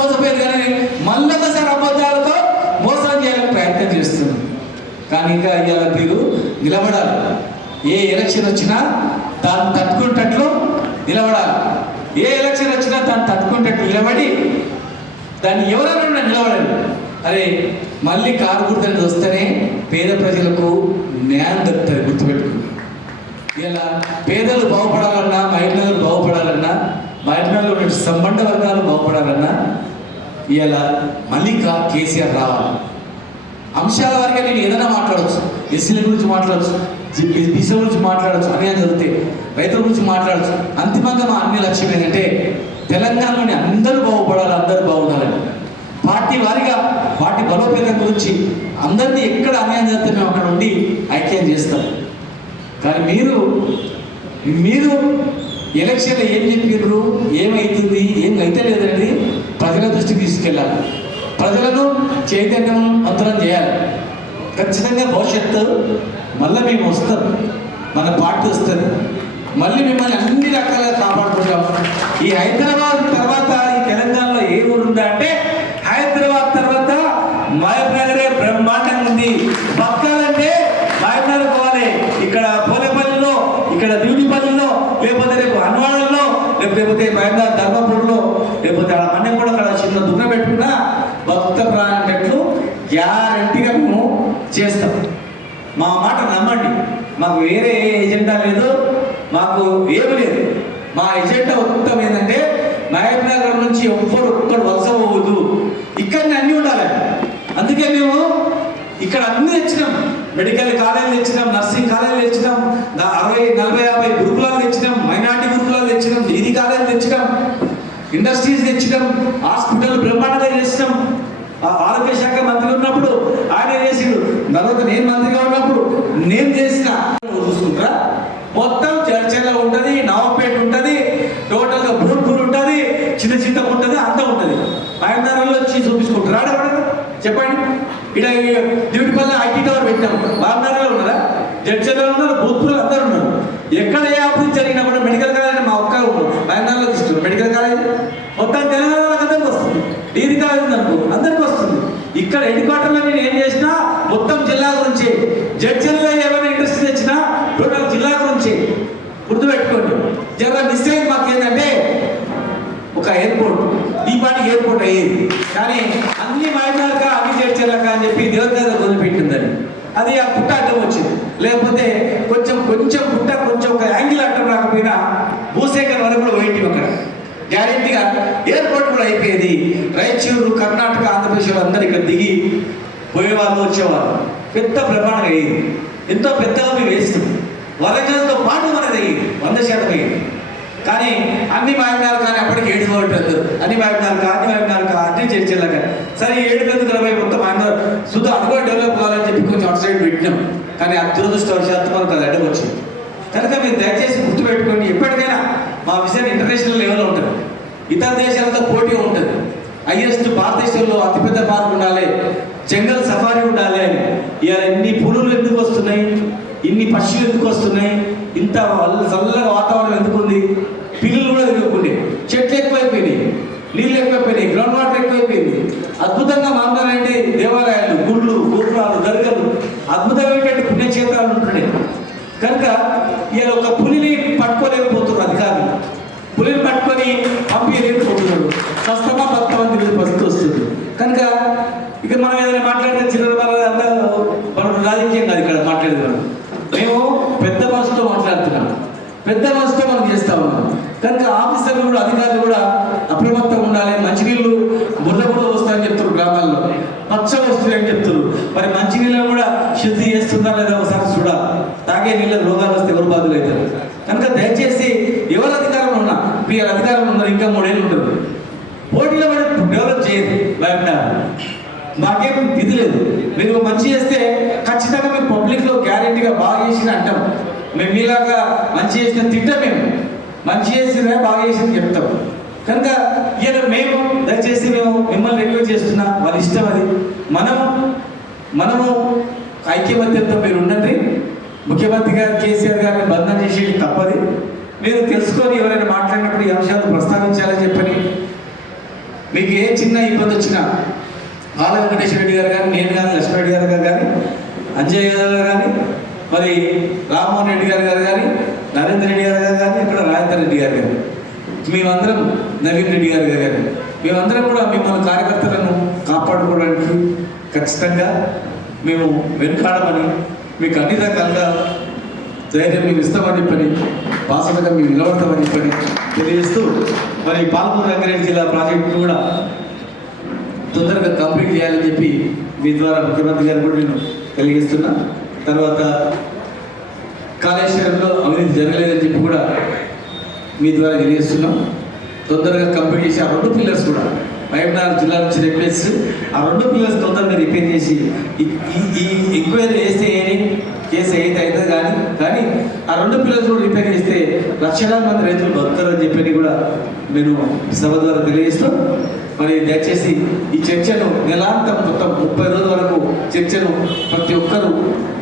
మోసపోయారు. కానీ మళ్ళొకసారి అబద్ధాలతో మోసం చేయాలని ప్రయత్నం చేస్తున్నారు. కానీ ఇంకా ఇవాళ మీరు నిలబడాలి. ఏ ఎలక్షన్ వచ్చినా దాన్ని తట్టుకునేటట్లు నిలబడాలి. ఏ ఎలక్షన్ వచ్చినా దాన్ని తట్టుకునేటట్లు నిలబడి దాన్ని ఎవరైనా నిలబడాలి. అరే మళ్ళీ కారు గుర్తు వస్తేనే పేద ప్రజలకు న్యాయం దొరుకుతుంది. గుర్తుపెట్టుకుని ఇలా పేదలు బాగుపడాలన్నా, మహిళలు బాగుపడాలన్నా, మహిళలు సంబంధ వర్గాలు బాగుపడాలన్నా ఇలా మళ్ళీ కేసీఆర్ రావాలి. అంశాల వారిగా నేను ఏదైనా మాట్లాడచ్చు, ఎస్సీల గురించి మాట్లాడచ్చు, బీసీల గురించి మాట్లాడచ్చు, అన్యాయం జరిగితే రైతుల గురించి మాట్లాడచ్చు. అంతిమంగా మా అన్ని లక్ష్యం ఏంటంటే తెలంగాణలోని అందరూ బాగుపడాలి, అందరూ బాగుండాలని. పార్టీ వారిగా పార్టీ బలోపేతం గురించి అందరినీ ఎక్కడ అన్యాయం జరిగితే మేము అక్కడ ఉండి ఐక్యం చేస్తాం. కానీ మీరు ఎలక్షన్లో ఏం చెప్పిర్రు, ఏమవుతుంది, ఏం అయితే లేదండి ప్రజల దృష్టికి తీసుకెళ్ళాలి. ప్రజలను చైతన్యవంతులం చేయాలి. ఖచ్చితంగా భవిష్యత్తు మళ్ళీ మేము వస్తాం, మన పార్టీ వస్తుంది, మళ్ళీ మిమ్మల్ని అన్ని రకాలుగా కాపాడుకుంటాం. ఈ హైదరాబాద్ తర్వాత ఈ తెలంగాణలో ఏ ఊరు ఉందా అంటే హైదరాబాద్ తర్వాత మహబూబ్నగరే బ్రహ్మాండంగా ఉంది. బతకాలంటే మహబూబ్నగర్ పోవాలి. ఇక్కడ పోలేపల్లిలో, ఇక్కడ బ్యూటీపల్లిలో, లేకపోతే రేపు హన్వాడల్లో, లేకపోతే మహబూబ్నగర్ ధర్మపూర్లో, లేకపోతే అక్కడ మన్యం కూడా అక్కడ చిన్న దున్న పెట్టుకున్నా భక్త ప్రాణట్లు గ్యారంటీగా మేము చేస్తాం. మా మాట నమ్మండి. మాకు వేరే ఎజెండా లేదు, మాకు ఏమి లేదు. మా ఎజెండా ఉత్తమం ఏంటంటే మహబూబ్నగర్ నుంచి ఒక్కడు వలస పోవద్దు, ఇక్కడనే అన్నీ ఉండాలి. అందుకే మేము ఇక్కడ అన్ని తెచ్చినాం. మెడికల్ కాలేజీలు తెచ్చినాం, నర్సింగ్ కాలేజీలు తెచ్చినాం, 60, 40, 50 గురుకులాలు తెచ్చినాం, మైనార్టీ గురుకులాలు తెచ్చినాం, డిగ్రీ కాలేజీలు తెచ్చినాం, ఇండస్ట్రీస్ తెచ్చినాం, హాస్పిటల్ బ్రహ్మాండంగా చేసినాం. ఆరోగ్య శాఖ మంత్రి ఉన్నప్పుడు ఆయన చేసిండు, తర్వాత నేను మంత్రిగా ఉన్నప్పుడు నేను చేసిన చూసుకుంటారా. మొత్తం చర్చలో ఉంటుంది, నవాపేట ఉంటుంది, టోటల్గా భూట్పూర్ ఉంటుంది, చిన్న ఉంటుంది, అంతా ఉంటుంది. మహబూబ్నగర్లో వచ్చి చూపించుకుంటారు. ఆడవాడు చెప్పండి. ఇక్కడ డ్యూటీపల్లి ఐటీ టవర్ పెట్టినాం, మహబూబ్నగర్లో ఉన్నారా? జడ్చర్లో ఉన్నారు, భూత్పూర్లో అందరూ ఉన్నారు. ఎక్కడ ఏ అభివృద్ధి జరిగినా కూడా మెడికల్ కాలేజ్ మా ఒక్క మహబూబ్నగర్లో తీసుకున్నారు. మెడికల్ కాలేజ్ మొత్తం తెలంగాణలో అందరికీ వస్తుంది. డిగ్రీ కాలేజ్ ఉందనుకో అందరికీ వస్తుంది. ఇక్కడ హెడ్ క్వార్టర్లో నేను ఏం చేసినా మొత్తం జిల్లా గురించి, జడ్చర్లో ఏమైనా ఇంట్రెస్ట్ తెచ్చినా టోటల్ జిల్లా గురించి గుర్తుపెట్టుకోండి. జర మిస్ అయింది మాకు ఏంటంటే ఒక ఎయిర్పోర్ట్, ఈ పాటికి ఎయిర్పోర్ట్ అయ్యేది. కానీ అన్ని మహబూబ్నగర్ అన్ని జడ్చర్లక అని చెప్పి దేవత వదిలిపెట్టిందని అది ఆ పుట్ట అడ్డం వచ్చింది. లేకపోతే కొంచెం పుట్ట కొంచెం ఒక యాంగిల్ అడ్డం రాకపోయినా భూసేకర్ వరకు కూడా పోయింది. అక్కడ గ్యారెంటీగా ఎయిర్పోర్ట్ కూడా అయిపోయేది. రాయచూరు, కర్ణాటక, ఆంధ్రప్రదేశ్ అందరూ ఇక్కడ దిగి పోయేవాళ్ళు, వచ్చేవాళ్ళు. పెద్ద బ్రహ్మాండంగా అయ్యింది. ఎంతో పెద్దగా మేము వేస్తుంది. వరంగల్తో పాటు మనది అయ్యింది, 100% అయ్యింది. కానీ అన్ని మహబూబ్నగర్ కానీ అప్పటికి 7 కోట్లు అన్ని మహబూబ్నగర్ అన్ని చర్చలాగా సరే 720 మొత్తం మహబూబ్నగర్ సుధా అది కూడా డెవలప్ కావాలని చెప్పి కొంచెం అటు సైడ్ పెట్టినాం. కానీ దురదృష్టవశాత్తు మనకు అది అడ్డం వచ్చింది. కనుక మీరు దయచేసి గుర్తుపెట్టుకోండి, ఎప్పటికైనా మా విజన్ ఇంటర్నేషనల్ లెవెల్లో ఉంటుంది, ఇతర దేశాలతో పోటీ ఉంటుంది. హైయెస్ట్ భారతదేశంలో అతిపెద్ద పార్క్ ఉండాలి, జంగల్ సఫారీ ఉండాలి అని. ఇవాళ ఇన్ని పులులు ఎందుకు వస్తున్నాయి, ఇన్ని పక్షులు ఎందుకు వస్తున్నాయి, ఇంత చల్లగా వాతావరణం ఎందుకు ఉంది, పిల్లలు కూడా తిరుగుకుండే, చెట్లు ఎక్కువైపోయినాయి, నీళ్ళు ఎక్కువైపోయినాయి, గ్రౌండ్ వాటర్ ఎక్కువైపోయింది. అద్భుతంగా మామూలు దేవాలయాలు, గుళ్ళు, గోపురాలు, దర్గాలు అద్భుతమైనటువంటి పుణ్యక్షేత్రాలు ఉంటున్నాయి. కనుక ఇలా ఒక పులిని పట్టుకోలేకపోతున్నారు అధికారులు, పులిని పట్టుకొని పంపించలేకపోతున్నారు. స్వస్థంగా భక్తమంది పరిస్థితి వస్తుంది. కనుక ఇక మనం ఏదైనా మాట్లాడితే చిన్న మనం రాజకీయం కాదు ఇక్కడ మాట్లాడేది. మేము పెద్ద మనసుతో మాట్లాడుతున్నాం, పెద్ద మనసుతో మనం చేస్తా ఉన్నాం. కనుక ఆఫీసర్లు కూడా, అధికారులు కూడా అప్రమత్తంగా ఉండాలి. మంచినీళ్ళు బుర్ర వస్తాయని చెప్తారు, గ్రామాల్లో పచ్చగా వస్తున్నాయని చెప్తారు. మరి మంచినీళ్ళని కూడా శుద్ధి చేస్తుందా లేదా ఒకసారి చూడాలి. తాగే నీళ్ళ రోగాలు వస్తే ఎవరు బాధలు అవుతారు. కనుక దయచేసి ఎవరు అధికారంలో ఉన్నా, మీరు అధికారంలో ఉన్నారు, ఇంకా 3 ఏళ్ళు ఉంటుంది, పోటీలో పడి డెవలప్ చేయదు. మాకేం ఇది లేదు. మీరు మంచి చేస్తే ఖచ్చితంగా మీరు పబ్లిక్లో గ్యారెంటీగా బాగా చేసిన అంటాం. మేము మీలాగా మంచి చేసిన తింటాం, మేము మంచి చేసినా బాగా చేసిన చెప్తాం. కనుక ఇక మేము దయచేసి మేము మిమ్మల్ని రిక్వెస్ట్ చేస్తున్నా, వాళ్ళ ఇష్టం అది. మనం మనము ఐక్యమత్యంతో మీరు ఉండండి. ముఖ్యమంత్రి గారు కేసీఆర్ గారిని బంధం చేసేది తప్పది. మీరు తెలుసుకొని ఎవరైనా మాట్లాడినప్పుడు ఈ అంశాలు ప్రస్తావించాలని చెప్పని మీకు ఏ చిన్న ఇబ్బంది వచ్చినా ఆల వెంకటేశ్వర రెడ్డి గారు కానీ, నేను కానీ, లక్ష్మణరెడ్డి గారు కానీ, అంజయ్య గారు కానీ, మరి రామ్మోహన్ రెడ్డి గారు కానీ, నరేంద్ర రెడ్డి గారు కానీ, ఇక్కడ రాజేందర్ రెడ్డి గారు కానీ, మేమందరం నవీన్ రెడ్డి గారు కానీ, మేమందరం కూడా మిమ్మల్ని కార్యకర్తలను కాపాడుకోవడానికి ఖచ్చితంగా మేము వెనుకాడమని, మీకు అన్ని రకాలుగా ధైర్యం మేము ఇస్తామని చెప్పని, బాసటగా మేము నిలబడతామని చెప్పని తెలియజేస్తూ, మరి పాలమూరు రంగారెడ్డి జిల్లా ప్రాజెక్టును కూడా తొందరగా కంప్లీట్ చేయాలని చెప్పి మీ ద్వారా ముఖ్యమంత్రి గారు కూడా నేను తెలియజేస్తున్నా. తర్వాత కాళేశ్వరంలో అవినీతి జరగలేదని చెప్పి కూడా మీ ద్వారా తెలియజేస్తున్నాం. తొందరగా కంప్లీట్ చేసి ఆ 2 పిల్లర్స్ కూడా మహబూబ్నగర్ జిల్లా నుంచి రిపేర్స్, ఆ 2 పిల్లర్స్ తొందరగా రిపేర్ చేసి ఈ ఎంక్వైరీ చేస్తే కేసు అయితే అవుతుంది కానీ ఆ 2 పిల్లర్స్ కూడా రిపేర్ చేస్తే లక్షలాది మంది రైతులు బతుకుతారని చెప్పని కూడా నేను సభ ద్వారా తెలియజేస్తూ, మరి దయచేసి ఈ చర్చను నెలాంతం మొత్తం 30 రోజుల వరకు చర్చను ప్రతి ఒక్కరూ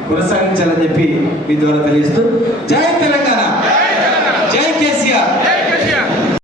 కొనసాగించాలని చెప్పి మీ ద్వారా తెలియజేస్తూ, జై తెలంగాణ.